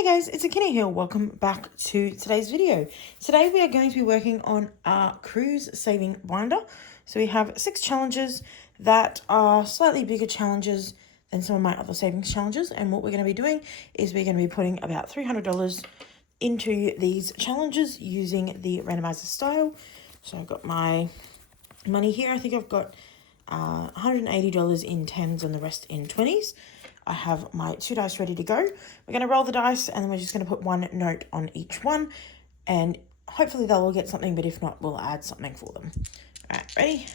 Hey guys, it's Akina here. Welcome back to today's video. Today we are going to be working on our cruise saving binder. So we have 6 challenges that are slightly bigger challenges than some of my other savings challenges. And what we're going to be doing is we're going to be putting about $300 into these challenges using the randomizer style. So I've got my money here. I think I've got $180 in 10s and the rest in 20s. I have my 2 dice ready to go. We're going to roll the dice and then we're just going to put one note on each one. And hopefully they'll all get something, but if not, we'll add something for them. All right, ready?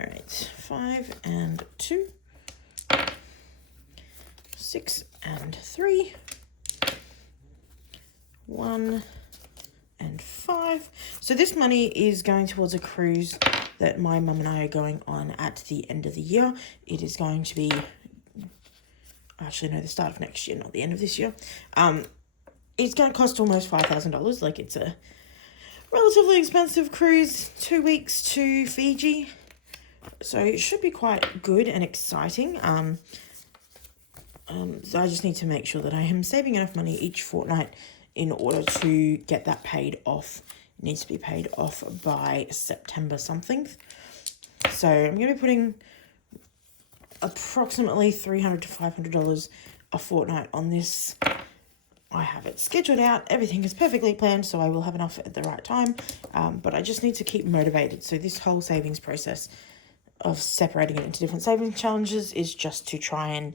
All right, 5 and 2. 6 and 3. 1 and 5. So this money is going towards a cruise that my mum and I are going on at the end of the year. It is going to be... actually no, the start of next year, not the end of this year. It's going to cost almost $5,000. Like, it's a relatively expensive cruise, 2 weeks to Fiji. So it should be quite good and exciting. So I just need to make sure that I am saving enough money each fortnight in order to get that paid off. It needs to be paid off by September something. So I'm going to be putting approximately $300 to $500 a fortnight on this. I have it scheduled out. Everything is perfectly planned, so I will have enough at the right time. But I just need to keep motivated. So this whole savings process of separating it into different savings challenges is just to try and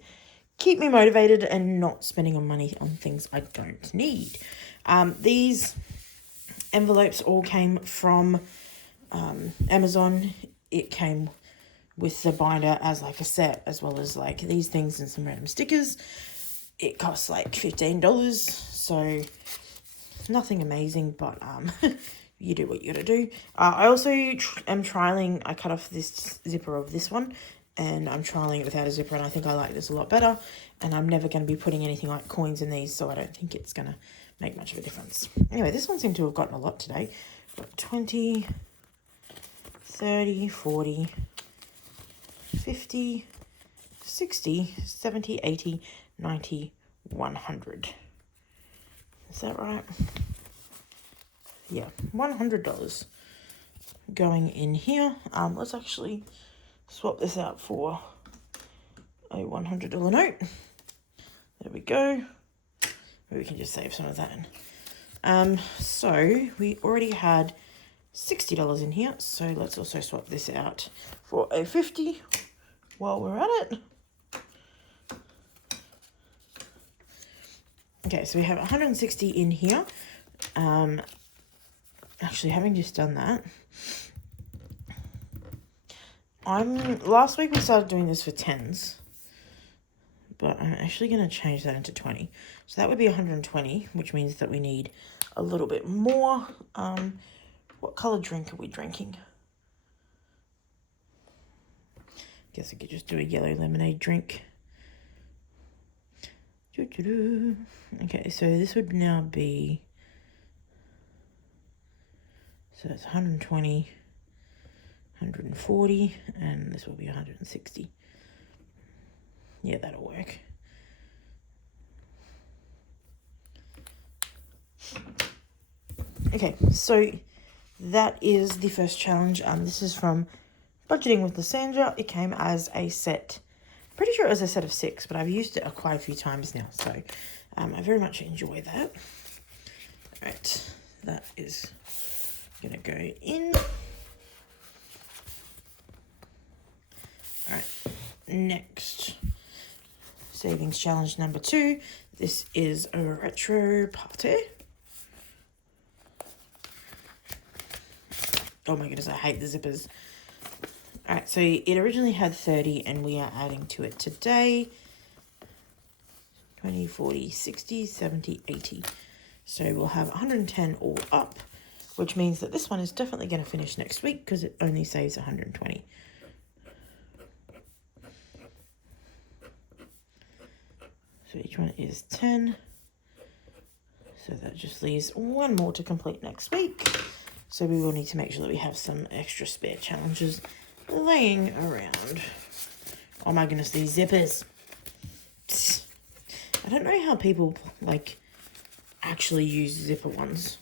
keep me motivated and not spending on money on things I don't need. These envelopes all came from Amazon. It came with the binder as like a set, as well as like these things and some random stickers. It costs like $15, so nothing amazing, but you do what you gotta do. I also am trialing, I cut off this zipper of this one, and I'm trialing it without a zipper, and I think I like this a lot better, and I'm never going to be putting anything like coins in these, so I don't think it's going to make much of a difference. Anyway, this one seemed to have gotten a lot today. Got 20, 30, 40... 50, 60, 70, 80, 90, 100. Is that right? Yeah, $100 going in here. Let's actually swap this out for a $100 note. There we go. Maybe we can just save some of that. So we already had $60 in here, so let's also swap this out for a 50 while we're at it. Okay, so we have 160 in here. Actually, having just done that, last week we started doing this for 10s, but I'm actually going to change that into 20. So that would be 120, which means that we need a little bit more. What color drink are we drinking? Guess I could just do a yellow lemonade drink. Okay, so this would now be... so it's 120, 140, and this will be 160. Yeah, that'll work. Okay, so that is the first challenge. This is from Budgeting with Lysandra. It came as a set. Pretty sure it was a set of 6, but I've used it quite a few times now, so I very much enjoy that. All right, that is going to go in. All right, next savings challenge number 2. This is a retro party. Oh my goodness, I hate the zippers. All right, so it originally had 30 and we are adding to it today. 20, 40, 60, 70, 80. So we'll have 110 all up, which means that this one is definitely going to finish next week because it only saves 120. So each one is 10. So that just leaves one more to complete next week. So we will need to make sure that we have some extra spare challenges laying around. Oh my goodness, these zippers. I don't know how people, like, actually use zipper ones.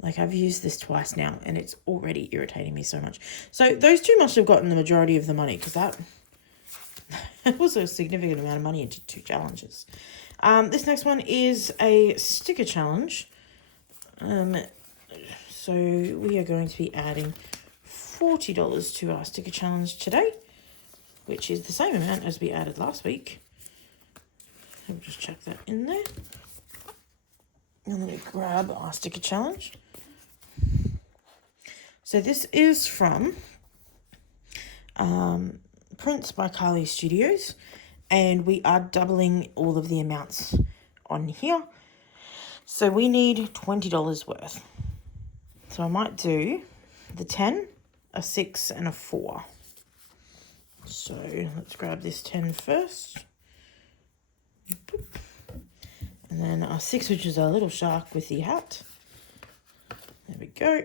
Like, I've used this twice now, and it's already irritating me so much. So, those two must have gotten the majority of the money, because that was a significant amount of money into 2 challenges. This next one is a sticker challenge. So, we are going to be adding $40 to our sticker challenge today, which is the same amount as we added last week. I'll just chuck that in there. And let me grab our sticker challenge. So this is from Prints by Carly Studios, and we are doubling all of the amounts on here. So we need $20 worth. So I might do the 10, a 6, and a 4. So let's grab this 10 first. And then our 6, which is our little shark with the hat. There we go.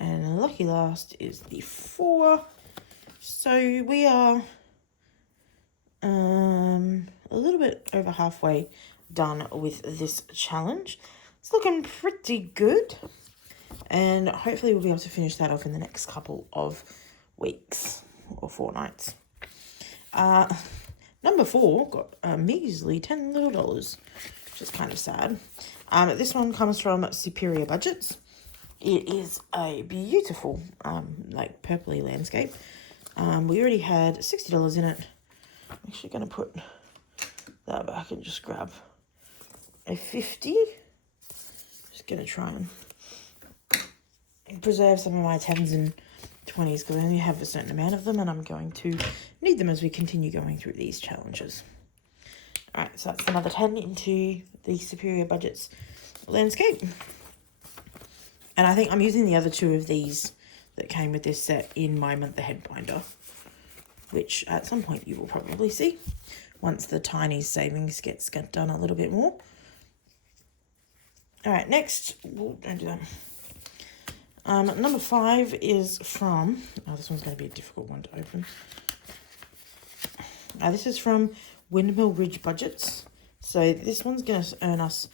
And lucky last is the 4. So we are a little bit over halfway done with this challenge. It's looking pretty good. And hopefully we'll be able to finish that off in the next couple of weeks or fortnights. Number 4 got a measly $10 little, which is kind of sad. This one comes from Superior Budgets. It is a beautiful, like, purpley landscape. We already had $60 in it. I'm actually going to put that back and just grab a 50. Just going to try and preserve some of my 10s and 20s because I only have a certain amount of them, and I'm going to need them as we continue going through these challenges. Alright, so that's another 10 into the Superior Budgets landscape. And I think I'm using the other 2 of these that came with this set in my month ahead binder, which at some point you will probably see once the tiny savings gets done a little bit more. Alright, next, don't do that. Number 5 is from, this one's going to be a difficult one to open. This is from Windmill Ridge Budgets. So this one's going to earn us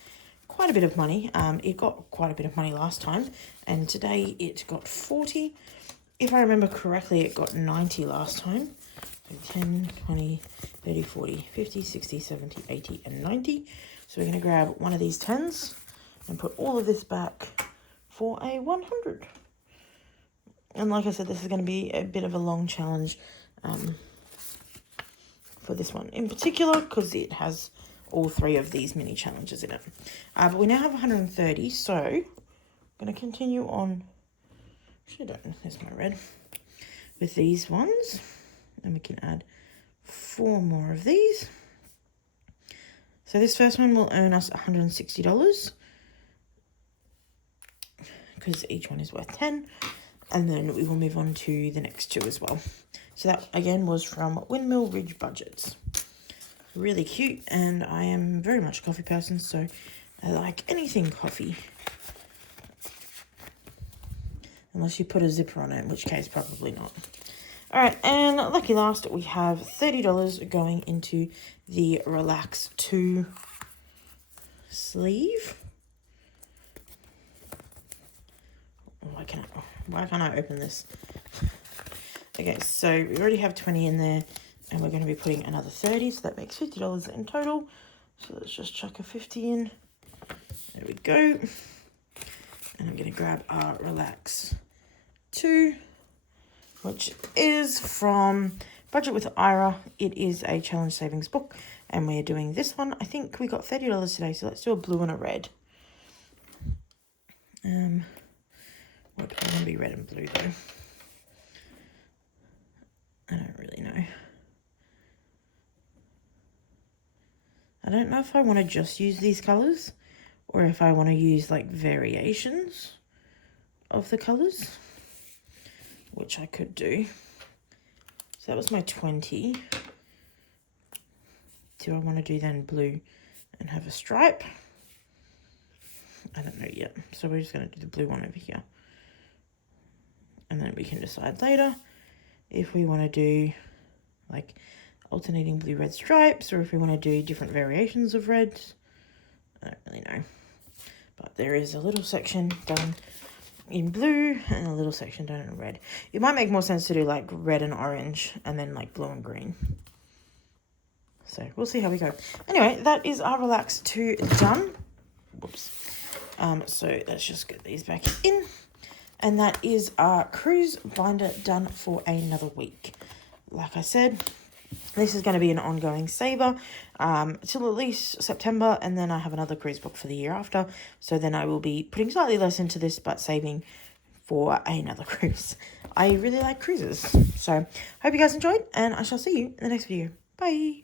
quite a bit of money. It got quite a bit of money last time, and today it got 40. If I remember correctly, it got 90 last time. So 10, 20, 30, 40, 50, 60, 70, 80, and 90. So we're going to grab one of these 10s and put all of this back for a 100. And like I said, this is going to be a bit of a long challenge for this one in particular, because it has all 3 of these mini challenges in it. But we now have 130, so I'm going to continue on. Actually, there's my red. With these ones, and we can add 4 more of these. So this first one will earn us $160 because each one is worth 10, and then we will move on to the next 2 as well. So that again was from Windmill Ridge Budgets. Really cute, and I am very much a coffee person, so I like anything coffee. Unless you put a zipper on it, in which case probably not. Alright, and lucky last, we have $30 going into the Relax 2 sleeve. Why can't I open this? Okay, so we already have 20 in there, and we're going to be putting another 30, so that makes $50 in total. So let's just chuck a 50 in. There we go. And I'm going to grab our Relax 2, which is from Budget with Ira. It is a challenge savings book, and we're doing this one. I think we got $30 today, so let's do a blue and a red. What do I want to be, red and blue though? I don't really know. I don't know if I want to just use these colours or if I want to use like variations of the colours, which I could do. So that was my 20. Do I want to do then blue and have a stripe? I don't know yet. So we're just going to do the blue one over here. And then we can decide later if we want to do like alternating blue-red stripes, or if we want to do different variations of red. I don't really know. But there is a little section done in blue and a little section done in red. It might make more sense to do like red and orange and then like blue and green. So we'll see how we go. Anyway, that is our Relax 2 done. Whoops. So let's just get these back in. And that is our cruise binder done for another week. Like I said, this is going to be an ongoing saver till at least September, and then I have another cruise book for the year after. So then I will be putting slightly less into this, but saving for another cruise. I really like cruises. So hope you guys enjoyed, and I shall see you in the next video. Bye.